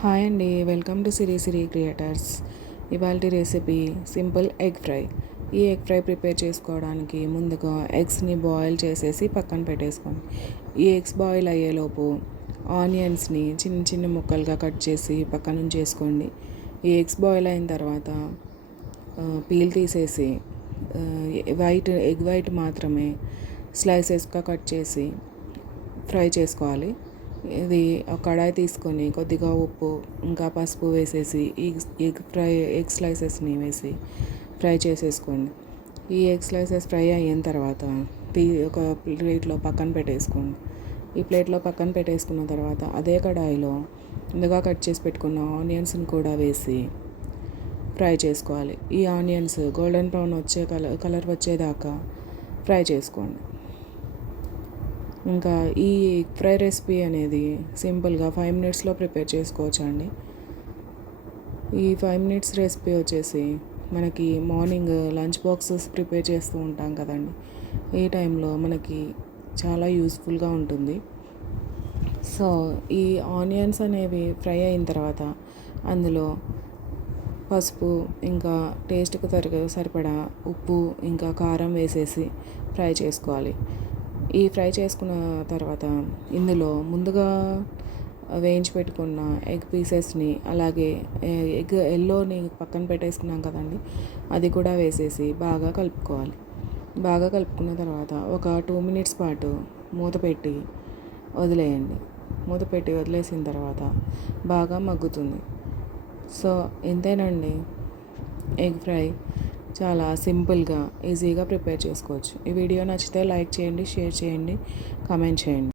Hi అండి, welcome to Siri creators. ఇవాళ recipe simple egg fry. ఈ ఎగ్ ఫ్రై ప్రిపేర్ చేసుకోవడానికి ముందుగా ఎగ్స్ని బాయిల్ చేసేసి పక్కన పెట్టేసుకోండి. ఈ ఎగ్స్ బాయిల్ అయ్యేలోపు ఆనియన్స్ని చిన్న చిన్న ముక్కలుగా కట్ చేసి పక్కన ఉంచేసుకోండి. ఈ ఎగ్స్ బాయిల్ అయిన తర్వాత పీల్ తీసేసి ఎగ్ వైట్ మాత్రమే స్లైసెస్గా కట్ చేసి ఫ్రై చేసుకోవాలి. ఇది ఒక కడాయి తీసుకొని కొద్దిగా ఉప్పు ఇంకా పసుపు వేసేసి ఎగ్ స్లైసెస్ని వేసి ఫ్రై చేసేసుకోండి. ఈ ఎగ్ స్లైసెస్ ఫ్రై అయిన తర్వాత ఒక ప్లేట్లో పక్కన పెట్టేసుకోండి. ఈ ప్లేట్లో పక్కన పెట్టేసుకున్న తర్వాత అదే కడాయిలో ముందుగా కట్ చేసి పెట్టుకున్న ఆనియన్స్ని కూడా వేసి ఫ్రై చేసుకోవాలి. ఈ ఆనియన్స్ గోల్డెన్ బ్రౌన్ కలర్ వచ్చేదాకా ఫ్రై చేసుకోండి. ఇంకా ఈ ఎగ్ ఫ్రై రెసిపీ అనేది సింపుల్గా 5 మినిట్స్లో ప్రిపేర్ చేసుకోవచ్చు అండి. ఈ 5 మినిట్స్ రెసిపీ వచ్చేసి మనకి మార్నింగ్ లంచ్ బాక్సెస్ ప్రిపేర్ చేస్తూ ఉంటాం కదండి. ఈ టైంలో మనకి చాలా యూస్ఫుల్గా ఉంటుంది. సో ఈ ఆనియన్స్ అనేవి ఫ్రై అయిన తర్వాత అందులో పసుపు ఇంకా టేస్ట్కి సరిపడా ఉప్పు ఇంకా కారం వేసేసి ఫ్రై చేసుకోవాలి. ఈ ఫ్రై చేసుకున్న తర్వాత ఇందులో ముందుగా వేయించి పెట్టుకున్న ఎగ్ పీసెస్ని అలాగే ఎగ్ ఎల్లోని పక్కన పెట్టేసుకున్నాం కదండి, అది కూడా వేసేసి బాగా కలుపుకోవాలి. బాగా కలుపుకున్న తర్వాత ఒక 2 మినిట్స్ పాటు మూత పెట్టి వదిలేయండి. మూత పెట్టి వదిలేసిన తర్వాత బాగా మగ్గుతుంది. సో ఇంతేనండి, ఎగ్ ఫ్రై చాలా సింపుల్గా ఈజీగా ప్రిపేర్ చేసుకోవచ్చు. ఈ వీడియో నచ్చితే లైక్ చేయండి, షేర్ చేయండి, కామెంట్ చేయండి.